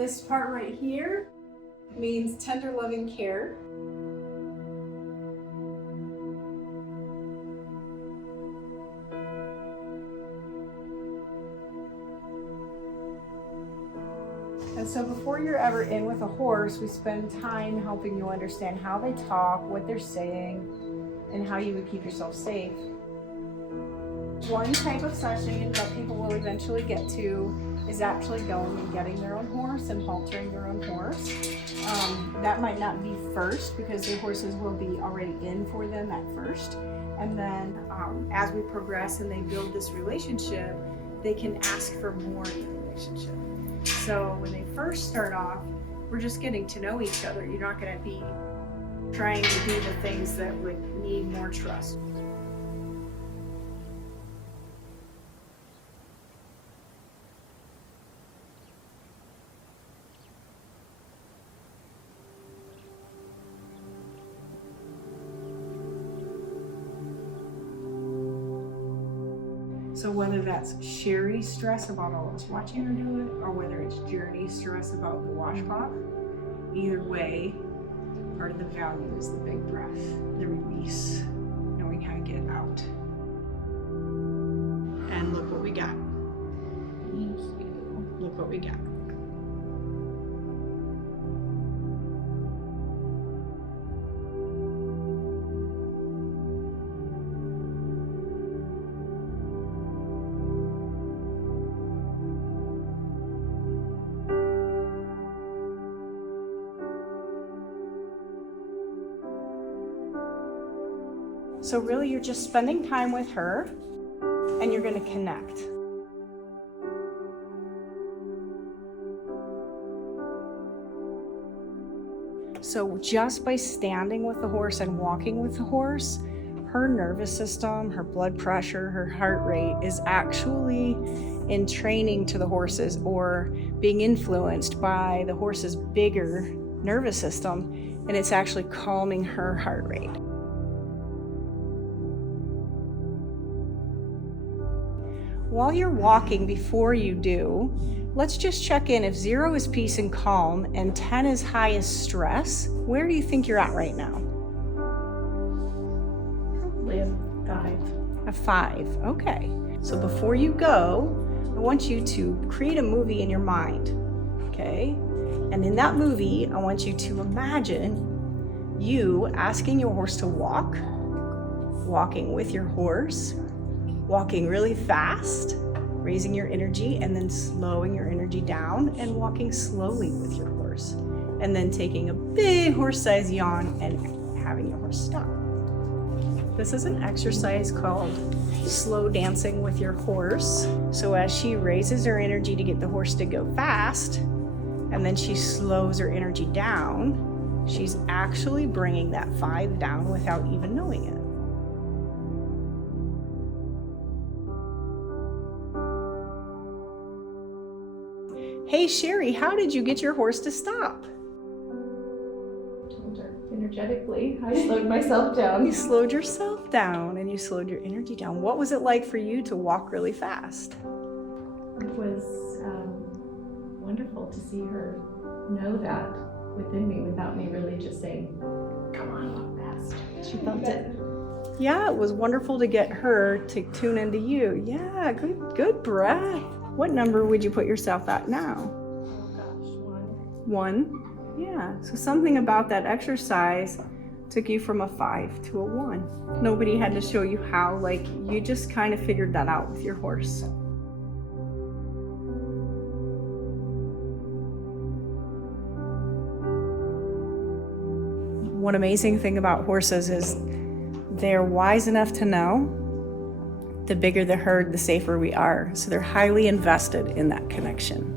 This part right here means tender loving care. And so before you're ever in with a horse, we spend time helping you understand how they talk, what they're saying, and how you would keep yourself safe. One type of session that people will eventually get to is actually going and getting their own horse and haltering their own horse. That might not be first because their horses will be already in for them at first. And then as we progress and they build this relationship, they can ask for more in the relationship. So when they first start off, we're just getting to know each other. You're not going to be trying to do the things that would need more trust. So whether that's Sherry stress about all of us watching her do it, or whether it's Journey stress about the washcloth, either way, part of the value is the big breath, the release, knowing how to get out. And look what we got. Thank you. Look what we got. So really you're just spending time with her and you're going to connect. So just by standing with the horse and walking with the horse, her nervous system, her blood pressure, her heart rate is actually in training to the horses or being influenced by the horse's bigger nervous system, and it's actually calming her heart rate. While you're walking, before you do, let's just check in. If 0 is peace and calm and 10 is highest stress, where do you think you're at right now? Probably a 5. A 5, okay. So before you go, I want you to create a movie in your mind, okay? And in that movie, I want you to imagine you asking your horse to walk, walking with your horse, walking really fast, raising your energy, and then slowing your energy down and walking slowly with your horse. And then taking a big horse-sized yawn and having your horse stop. This is an exercise called slow dancing with your horse. So as she raises her energy to get the horse to go fast, and then she slows her energy down, she's actually bringing that 5 down without even knowing it. Hey Sherry, how did you get your horse to stop? Told her energetically. I slowed myself down. You slowed yourself down and you slowed your energy down. What was it like for you to walk really fast? It was wonderful to see her know that within me without me really just saying, come on, walk fast. She felt it. Yeah, it was wonderful to get her to tune into you. Yeah, good breath. What number would you put yourself at now? Oh gosh, 1. 1? Yeah, so something about that exercise took you from a 5 to a 1. Nobody had to show you how, like you just kind of figured that out with your horse. One amazing thing about horses is they're wise enough to know the bigger the herd, the safer we are. So they're highly invested in that connection.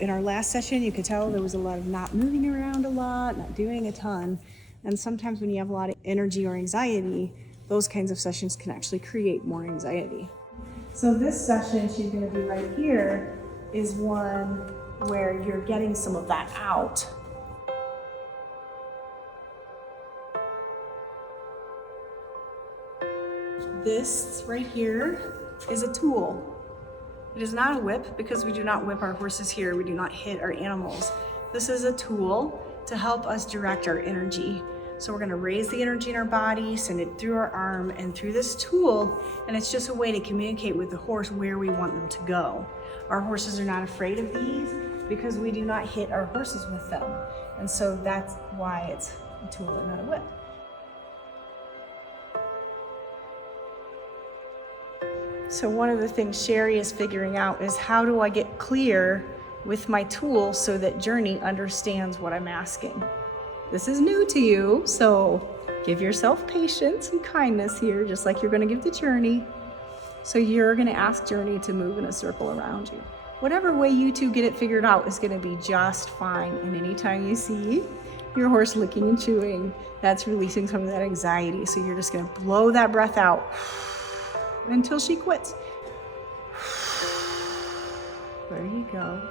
In our last session, you could tell there was a lot of not moving around a lot, not doing a ton. And sometimes when you have a lot of energy or anxiety, those kinds of sessions can actually create more anxiety. So this session she's going to do right here is one where you're getting some of that out. This right here is a tool. It is not a whip because we do not whip our horses here. We do not hit our animals. This is a tool to help us direct our energy. So we're gonna raise the energy in our body, send it through our arm and through this tool, and it's just a way to communicate with the horse where we want them to go. Our horses are not afraid of these because we do not hit our horses with them. And so that's why it's a tool and not a whip. So one of the things Sherry is figuring out is how do I get clear with my tool so that Journey understands what I'm asking. This is new to you, so give yourself patience and kindness here, just like you're gonna give to Journey. So you're gonna ask Journey to move in a circle around you. Whatever way you two get it figured out is gonna be just fine. And anytime you see your horse licking and chewing, that's releasing some of that anxiety. So you're just gonna blow that breath out until she quits. There you go.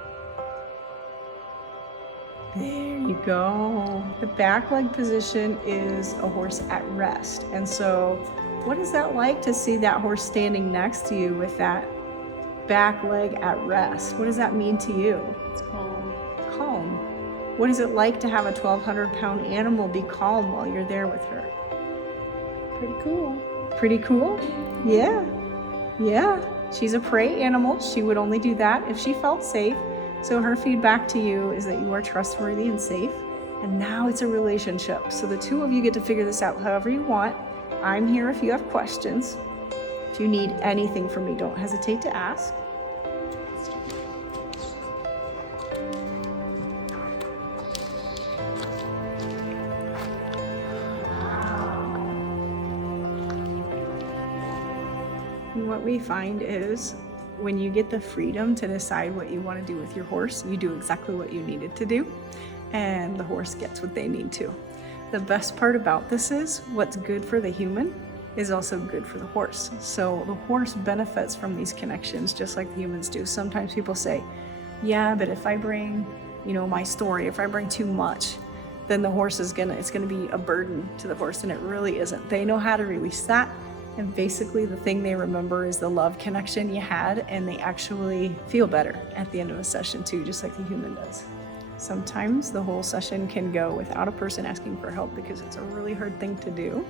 There you go. The back leg position is a horse at rest. And so what is that like to see that horse standing next to you with that back leg at rest? What does that mean to you? It's calm. Calm. What is it like to have a 1,200-pound animal be calm while you're there with her? Pretty cool. Pretty cool? Yeah. Yeah. She's a prey animal. She would only do that if she felt safe. So her feedback to you is that you are trustworthy and safe. And now it's a relationship. So the two of you get to figure this out however you want. I'm here if you have questions. If you need anything from me, don't hesitate to ask. And what we find is when you get the freedom to decide what you want to do with your horse, you do exactly what you needed to do, and the horse gets what they need to. The best part about this is what's good for the human is also good for the horse. So the horse benefits from these connections just like the humans do. Sometimes people say, yeah, but if I bring, my story, if I bring too much, then the horse it's gonna be a burden to the horse, and it really isn't. They know how to release that. And basically the thing they remember is the love connection you had, and they actually feel better at the end of a session too, just like the human does. Sometimes the whole session can go without a person asking for help because it's a really hard thing to do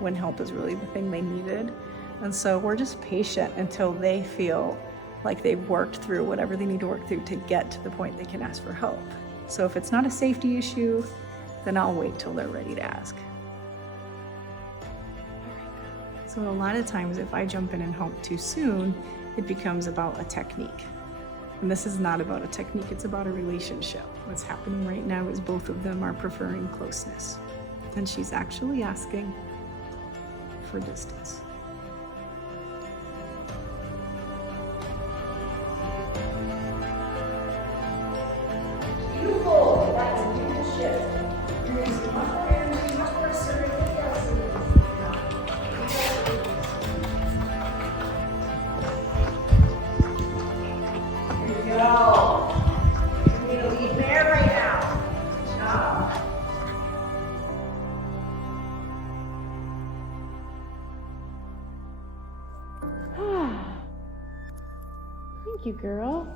when help is really the thing they needed. And so we're just patient until they feel like they've worked through whatever they need to work through to get to the point they can ask for help. So if it's not a safety issue, then I'll wait till they're ready to ask. So a lot of times if I jump in and help too soon, it becomes about a technique. And this is not about a technique, it's about a relationship. What's happening right now is both of them are preferring closeness. And she's actually asking for distance. Beautiful, that's a beautiful shift. You're going to see much more energy, much more assertiveness. Go. You need a lead mare right now. Good job. Thank you, girl.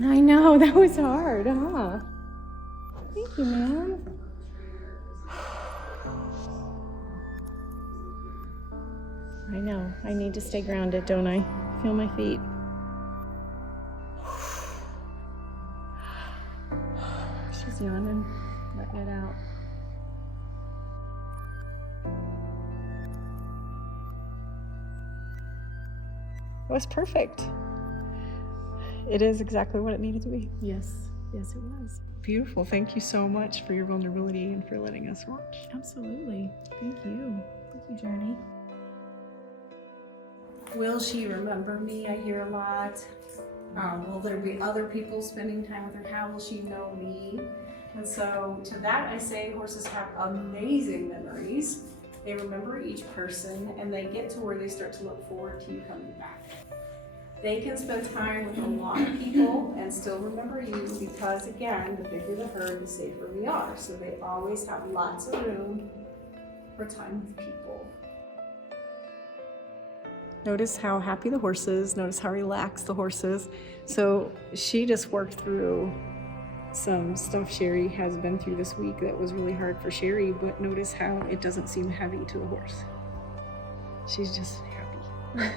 I know, that was hard, huh? Thank you, man. I know, I need to stay grounded, don't I? Feel my feet. She's yawning, letting it out. It was perfect. It is exactly what it needed to be. Yes, yes it was. Beautiful. Thank you so much for your vulnerability and for letting us watch. Absolutely. Thank you. Thank you, Journey. Will she remember me? I hear a lot. Will there be other people spending time with her? How will she know me? And so to that I say horses have amazing memories. They remember each person, and they get to where they start to look forward to you coming back. They can spend time with a lot of people and still remember you because, again, the bigger the herd, the safer we are. So they always have lots of room for time with people. Notice how happy the horse is. Notice how relaxed the horse is. So she just worked through some stuff Sherry has been through this week that was really hard for Sherry, but notice how it doesn't seem heavy to the horse. She's just happy.